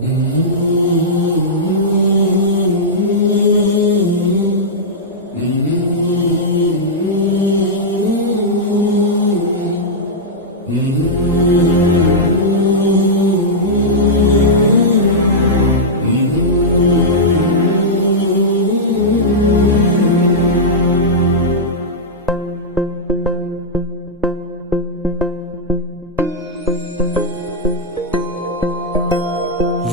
Mm-hmm.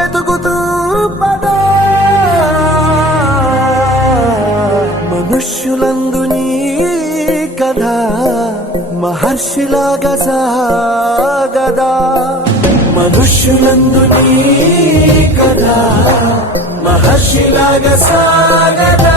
వెతుకుతూ పద. మనుష్యులందు నీ కథ మహర్షిలాగా సాగదా. మనుష్యులందు నీ కథ మహర్షిలాగా సాగదా.